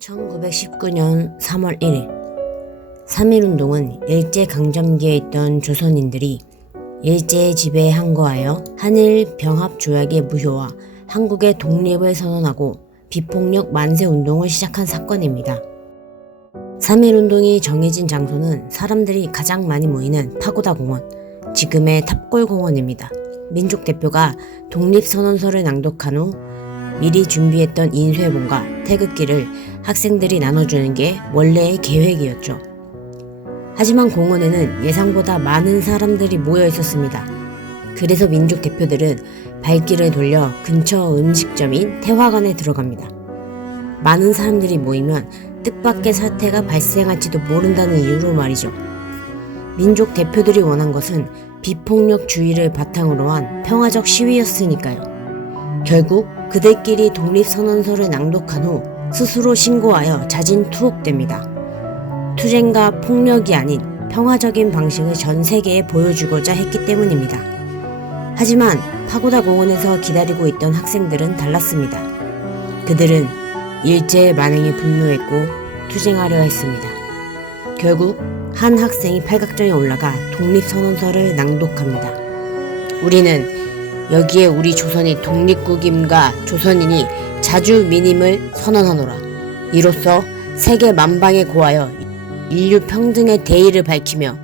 1919년 3월 1일 3.1운동은 일제강점기에 있던 조선인들이 일제에 지배에 항거하여 한일 병합조약의 무효와 한국의 독립을 선언하고 비폭력 만세운동을 시작한 사건입니다. 3.1운동이 정해진 장소는 사람들이 가장 많이 모이는 파고다공원, 지금의 탑골공원입니다. 민족대표가 독립선언서를 낭독한 후 미리 준비했던 인쇄본과 태극기를 학생들이 나눠주는 게 원래의 계획이었죠. 하지만 공원에는 예상보다 많은 사람들이 모여 있었습니다. 그래서 민족 대표들은 발길을 돌려 근처 음식점인 태화관에 들어갑니다. 많은 사람들이 모이면 뜻밖의 사태가 발생할지도 모른다는 이유로 말이죠. 민족 대표들이 원한 것은 비폭력주의를 바탕으로 한 평화적 시위였으니까요. 결국 그들끼리 독립선언서를 낭독한 후 스스로 신고하여 자진 투옥됩니다. 투쟁과 폭력이 아닌 평화적인 방식을 전 세계에 보여주고자 했기 때문입니다. 하지만 파고다 공원에서 기다리고 있던 학생들은 달랐습니다. 그들은 일제의 만행에 분노했고 투쟁하려 했습니다. 결국 한 학생이 팔각정에 올라가 독립선언서를 낭독합니다. 우리는 여기에 우리 조선이 독립국임과 조선인이 자주민임을 선언하노라. 이로써 세계 만방에 고하여 인류 평등의 대의를 밝히며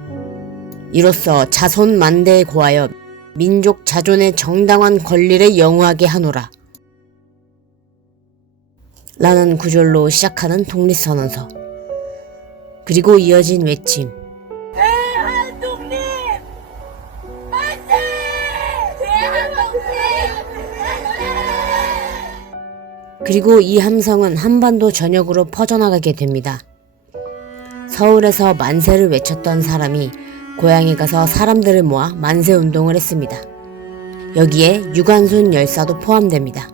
이로써 자손 만대에 고하여 민족 자존의 정당한 권리를 영우하게 하노라. 라는 구절로 시작하는 독립선언서. 그리고 이어진 외침. 대한독립! 만세! 대한독립! 그리고 이 함성은 한반도 전역으로 퍼져나가게 됩니다. 서울에서 만세를 외쳤던 사람이 고향에 가서 사람들을 모아 만세운동을 했습니다. 여기에 유관순 열사도 포함됩니다.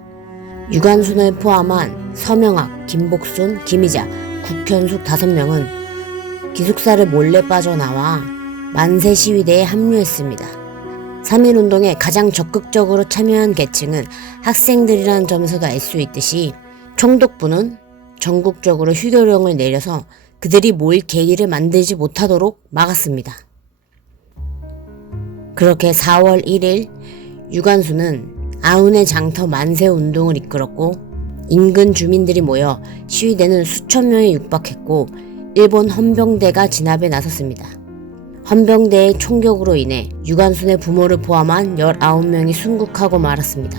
유관순을 포함한 서명학, 김복순, 김희자, 국현숙 5명은 기숙사를 몰래 빠져나와 만세 시위대에 합류했습니다. 3.1운동에 가장 적극적으로 참여한 계층은 학생들이라는 점에서도 알 수 있듯이 총독부는 전국적으로 휴교령을 내려서 그들이 모일 계기를 만들지 못하도록 막았습니다. 그렇게 4월 1일 유관순은 아운의 장터 만세운동을 이끌었고 인근 주민들이 모여 시위대는 수천 명에 육박했고 일본 헌병대가 진압에 나섰습니다. 헌병대의 총격으로 인해 유관순의 부모를 포함한 19명이 순국하고 말았습니다.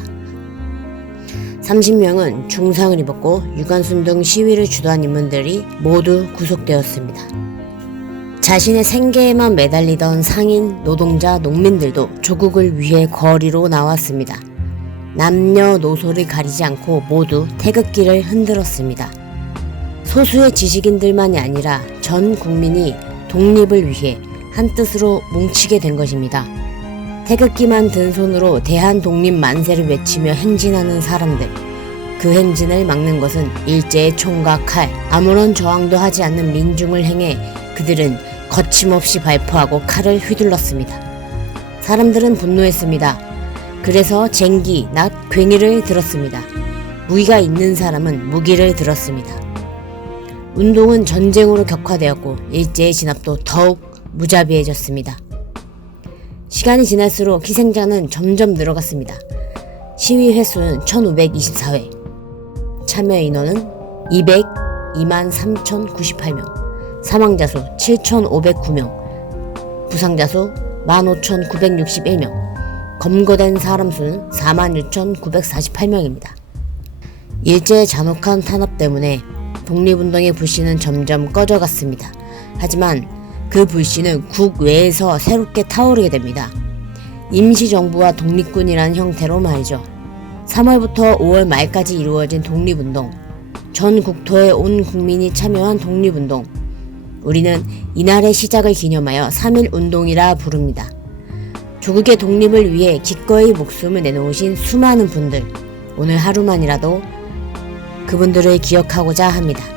30명은 중상을 입었고 유관순 등 시위를 주도한 인물들이 모두 구속되었습니다. 자신의 생계에만 매달리던 상인, 노동자, 농민들도 조국을 위해 거리로 나왔습니다. 남녀노소를 가리지 않고 모두 태극기를 흔들었습니다. 소수의 지식인들만이 아니라 전 국민이 독립을 위해 한뜻으로 뭉치게 된 것입니다. 태극기만 든 손으로 대한독립 만세를 외치며 행진하는 사람들. 그 행진을 막는 것은 일제의 총과 칼, 아무런 저항도 하지 않는 민중을 행해 그들은 거침없이 발포하고 칼을 휘둘렀습니다. 사람들은 분노했습니다. 그래서 쟁기, 낫, 괭이를 들었습니다. 무기가 있는 사람은 무기를 들었습니다. 운동은 전쟁으로 격화되었고 일제의 진압도 더욱 무자비해졌습니다. 시간이 지날수록 희생자는 점점 늘어갔습니다. 시위 횟수는 1524회, 참여 인원은 202만 3,098명, 사망자 수 7,509명, 부상자 수 15,961명, 검거된 사람 수는 46,948명입니다. 일제의 잔혹한 탄압 때문에 독립운동의 불씨는 점점 꺼져갔습니다. 하지만 그 불씨는 국외에서 새롭게 타오르게 됩니다. 임시정부와 독립군이라는 형태로 말이죠. 3월부터 5월 말까지 이루어진 독립운동, 전 국토에 온 국민이 참여한 독립운동, 우리는 이날의 시작을 기념하여 3.1운동이라 부릅니다. 조국의 독립을 위해 기꺼이 목숨을 내놓으신 수많은 분들, 오늘 하루만이라도 그분들을 기억하고자 합니다.